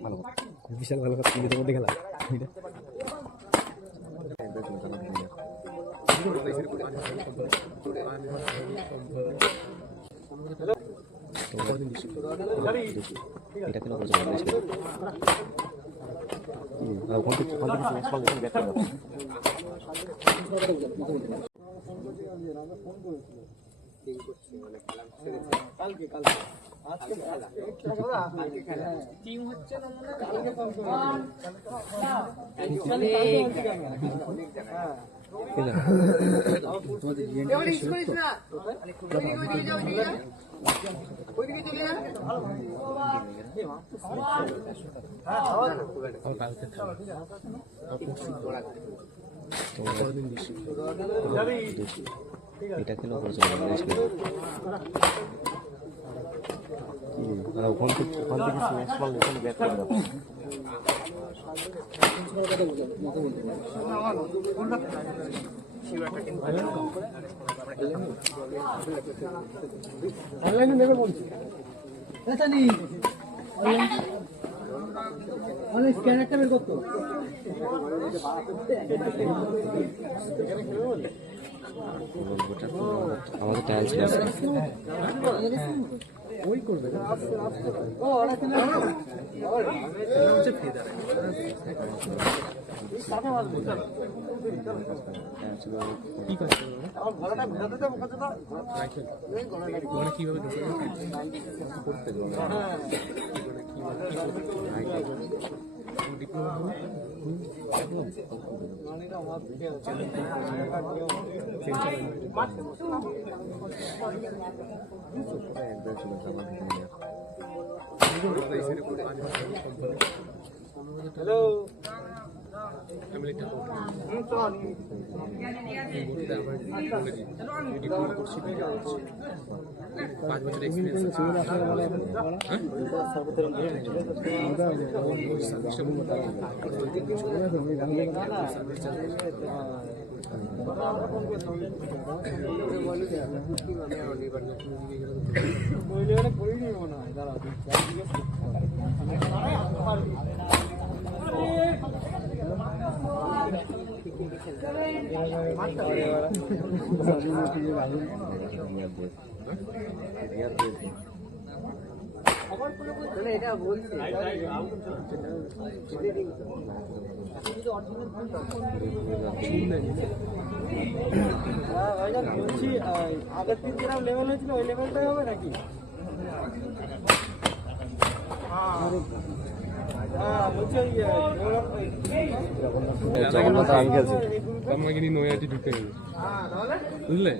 ভালো বিশাল ভালো কথা নিজেদের মধ্যে খেলা এটা কেন করছে কালকে আজকে টিম হচ্ছে না কালকে তোমাদের জিএনডি ছিল তো ওইদিকে চলে যা এটা কেন করছে ওখান থেকে ম্যাচ বল এখানে ব্যাট করে দাও অনলাইনে নেবে বলছি আচ্ছা নি অনলাইন স্ক্যানারটা বের করতে আমাদের টাইলস ওই করবে ও ওরা কি হচ্ছে ফেদার সাথে মাল বুঝা কি করছে আমার গলাটা ভেজাতে দাও কত দাও রাখেন মানে কিভাবে করতে হ্যাঁ ডিপ্লোমা মানেটা আমার কি আছে হ্যালো ফ্যামিলিটা ডিপ্লোমা করছি 5 বছর এক্সপেরিয়েন্স এটা বলছি বলছি আগের দিন যেরকম লেভেল হয়েছিল ওই লেভেলটাই হবে নাকি বুঝলে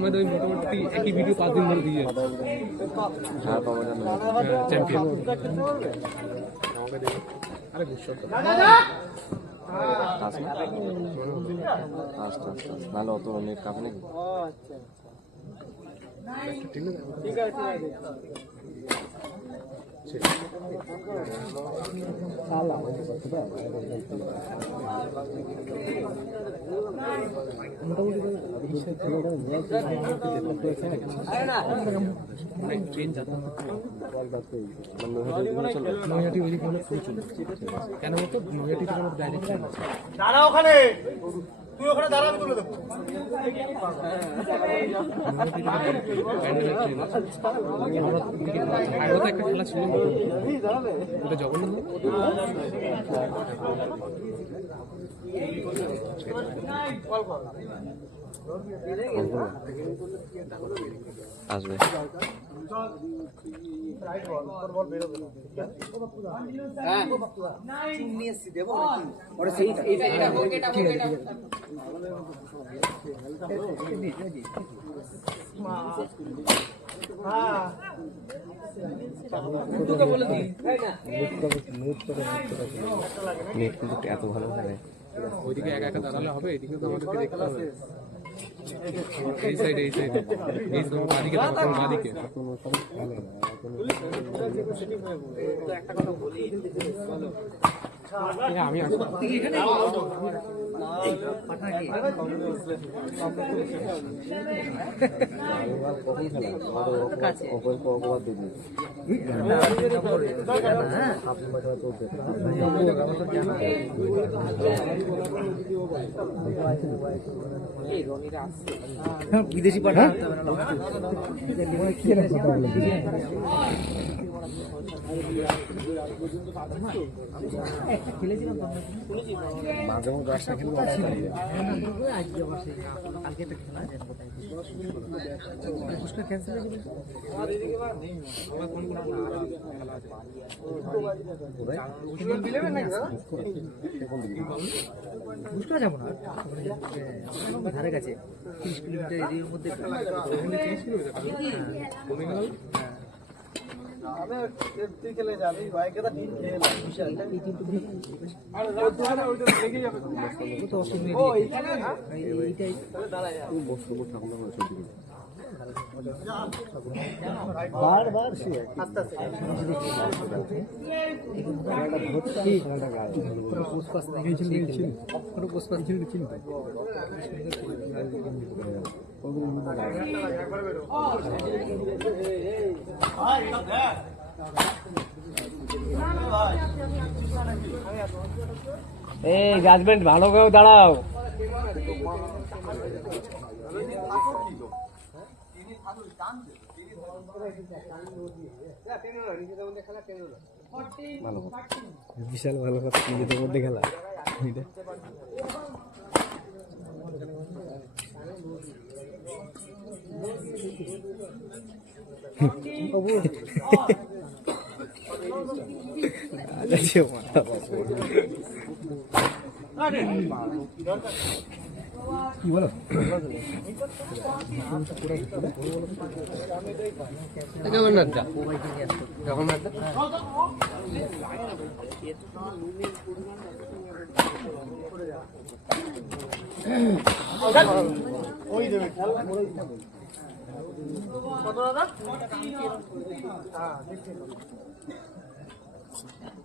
মোটামুটি একই ভিডিও 5 দিন ধরে দিয়ে চ্যাম্পিয়ন আরে ভালো অত নেট কাপ নাকি ঠিক আছে কেন বলতো নৈহাটি থেকে ডাইরেক্ট দাঁড়া ওখানে তুই ওখানে দাঁড়া আমি তুলে দেবো একটা খেলা ছিল ওটা জগন্নাথ আসবে নেট কিন্তু এত ভালো লাগে ওইদিকে একা একা দাঁড়ালে হবে এদিকে তো আমাদেরকে দেখতে হবে এই সাইডে এই বাদিকে বাদিকে একটা কথা বলি আমি বিদেশি পাঠা যাবো না ধারে কাছে 30 কিলোমিটার এরিয়ার মধ্যে খেলে যাবি বাইকে বারবার এই জাজমেন্ট ভালো করে দাঁড়াও বিশাল ভালো কথা নিজেদের মধ্যে খেলা কি বলো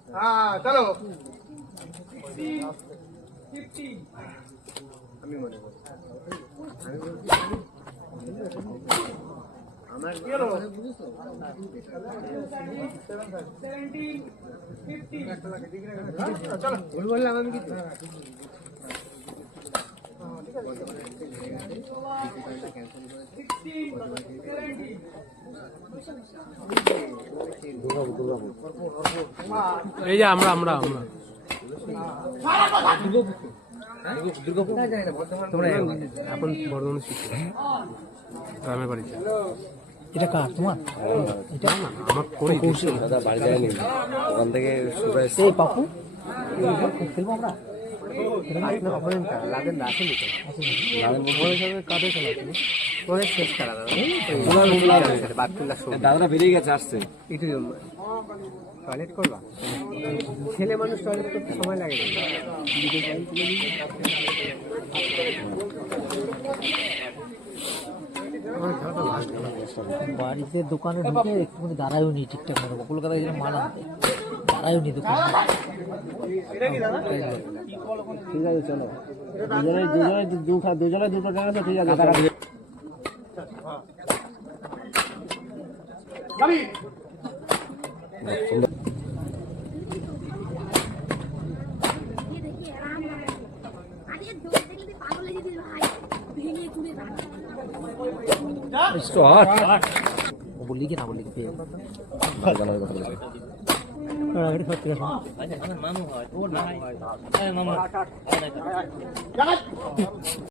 हाँ चलो এই যে আমরা আমরা আমরা তোমরা এখন বর্ধমানে শিখছো গ্রামের বাড়িতে এটা কার তোমার এটা না আমার করে দাদা বাড়ি যায়নি ওখান থেকে শুরু সেই পাপু খেলবো আমরা দাদারা বেরিয়ে গেছে আসছে টয়লেট করবা ছেলে মানুষ টয়লেট করতে সময় লাগে বাড়িতে দোকানে ঢুকে একটুখানি দাঁড়ায়ও নি ঠিকঠাক মতো কলকাতায় যেন মাল আনতে দাঁড়ায়ও নি দোকানে ঠিক আছে চলো দুজনে দুটো টাকা আছে ঠিক আছে বললি কি না বললি কি পেয়ে মামু হয়